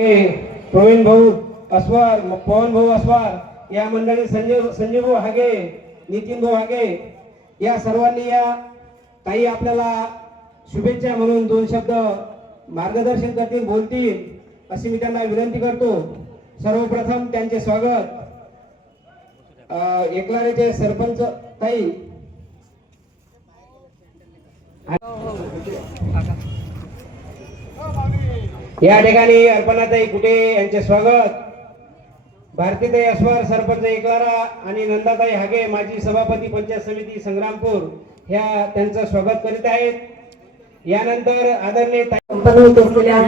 हागे प्रवीण भाऊ अस्वार पवन भाऊ अस्वार या मंडळी संजय संजय भाऊ हागे नितीन भाऊ हागे या सर्वांनी या काही आपल्याला शुभेच्छा म्हणून दोन शब्द मार्गदर्शन करतील बोलतील अशी मी त्यांना विनंती करतो. सर्वप्रथम त्यांचे स्वागत. एकलारेचे सरपंच ताई. या ठिकाणी अर्पणाताई कुठे यांचे स्वागत. भारतीताई अस्वार सरपंच एकलारा आणि नंदाताई हागे माजी सभापती पंचायत समिती संग्रामपूर ह्या त्यांचं स्वागत करीत आहेत. यानंतर आदरणीय होत असलेल्या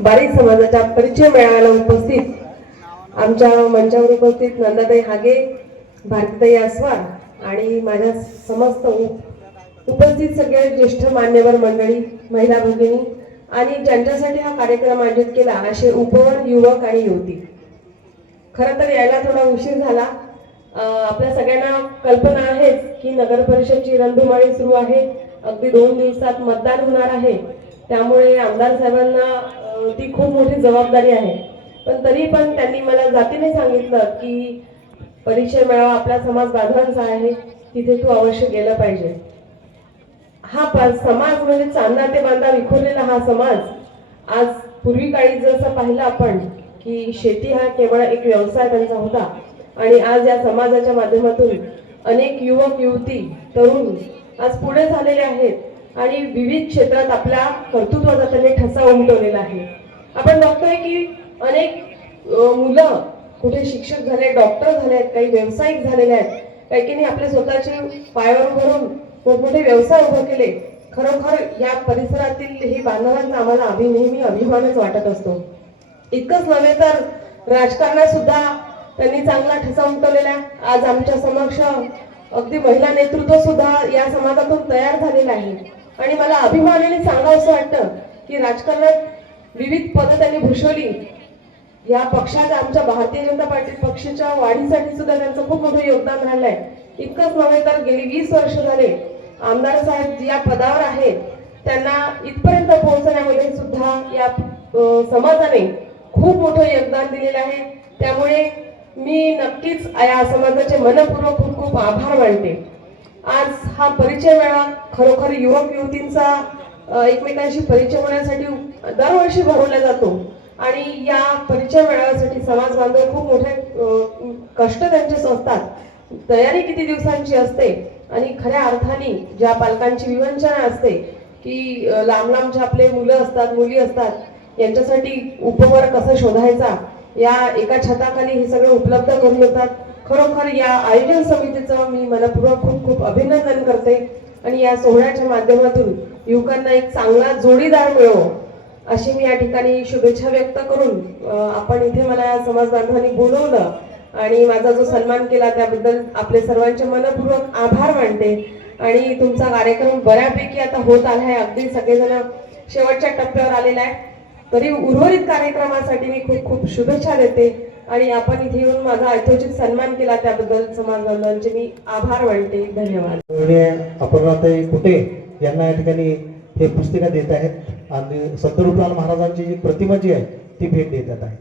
बारीक समाजाच्या परिचय मेळाव्याला उपस्थित आमच्या मंचावर उपस्थित नंदाताई हागे भारतीताई अस्वार आणि माझ्या समस्त उपस्थित सगळे ज्येष्ठ मान्यवर मंडळी महिला भगिनी आणि ज्यांच्यासाठी हा कार्यक्रम आयोजित केला असे उपवर युवक आणि युवती. खरं तर यायला थोडा उशीर झाला. आपल्या सगळ्यांना कल्पना आहेच की नगर परिषदची रणधुमाळी सुरू आहे. अगदी दोन दिवसात मतदान होणार आहे. त्यामुळे आमदार साहेबांना ती खूप मोठी जबाबदारी आहे. पण तरी पण त्यांनी मला जातीने सांगितलं की परिचय मेळावा आपला समाज बांधवांचा आहे. तिथे तू अवश्य गेलं पाहिजे. हा समाज म्हणजे चांदा ते बांधा विखुरलेला हा समाज. आज पूर्वी काळी जसं पाहिलं आपण की शेती हा केवळ एक व्यवसाय त्यांचा होता. आणि आज या समाजाच्या माध्यमातून अनेक युवक युवती तरुण आज पुढे झालेले आहेत. आणि विविध क्षेत्रात आपल्या कर्तृत्वाचा त्यांनी ठसा उमटवलेला आहे. आपण बघतोय की अनेक मुलं कुठे शिक्षक झाले डॉक्टर झाले आहेत काही व्यावसायिक झालेले आहेत. काही काही आपले स्वतःचे पायावर भरून मोठमोठे व्यवसाय उभे केले खरोखर या परिसरातील ही बांधवांचा आम्हाला अभि नेहमी अभिमानच वाटत असतो. इतकंच नव्हे तर राजकारणात सुद्धा त्यांनी चांगला ठसा उमटवलेला. आहे. आज आमच्या समक्ष अगदी महिला नेतृत्व सुद्धा या समाजातून तयार झालेलं आहे. आणि मला अभिमानाने सांगावं असं वाटतं की राजकारणात विविध पदं त्यांनी भूषवली. या पक्षाच्या आमच्या भारतीय जनता पार्टी पक्षाच्या वाढीसाठी सुद्धा त्यांचं खूप मोठं योगदान राहिलंय. इतकंच नव्हे तर गेली वीस वर्ष झाले आमदार साहेब जी या पदावर आहेत त्यांना इथपर्यंत पोहोचण्यामध्ये सुद्धा या समाजाने खूप मोठं योगदान दिलेलं आहे. त्यामुळे मी नक्कीच या समाजाचे मनपूर्वक खूप खूप आभार मानते. आज हा परिचय वेळा खरोखर युवक युवतींचा एकमेकांशी परिचय होण्यासाठी दरवर्षी भरवला जातो. आणि या परिचय मेळाव्यासाठी समाज बांधव खूप मोठे कष्ट त्यांचे असतात. तयारी किती दिवसांची असते आणि खऱ्या अर्थाने ज्या पालकांची विवंचना असते की लांब लांबचे आपले मुलं असतात मुली असतात यांच्यासाठी उपवर कसं शोधायचा या एका छताखाली हे सगळं उपलब्ध करून देतात. खरोखर या आयोजन समितीचं मी मनपूर्वक खूप खूप अभिनंदन करते. आणि या सोहळ्याच्या माध्यमातून युवकांना एक चांगला जोडीदार मिळो अशी मी या ठिकाणी शुभेच्छा व्यक्त करून आपण इथे मला समाज बांधवांनी बोलवलं. आणि माझा जो सन्मान केला त्याबद्दल आपले सर्वांचे मनपूर्वक आभार मानते. आणि तुमचा कार्यक्रम बऱ्यापैकी आता होत आला आहे. अगदी सगळेजण शेवटच्या टप्प्यावर आलेला आहे तरी उर्वरित कार्यक्रमासाठी मी खूप खूप शुभेच्छा देते. आणि आपण इथे येऊन माझा यथोचित सन्मान केला त्याबद्दल समाज बांधवांचे मी आभार मानते. धन्यवाद. माननीय अपर्णाताई कुटे यांना या ठिकाणी हे पुस्तिका देत आहेत. आणि संत महाराजांची जी प्रतिमा जी आहे ती भेट देतात आहे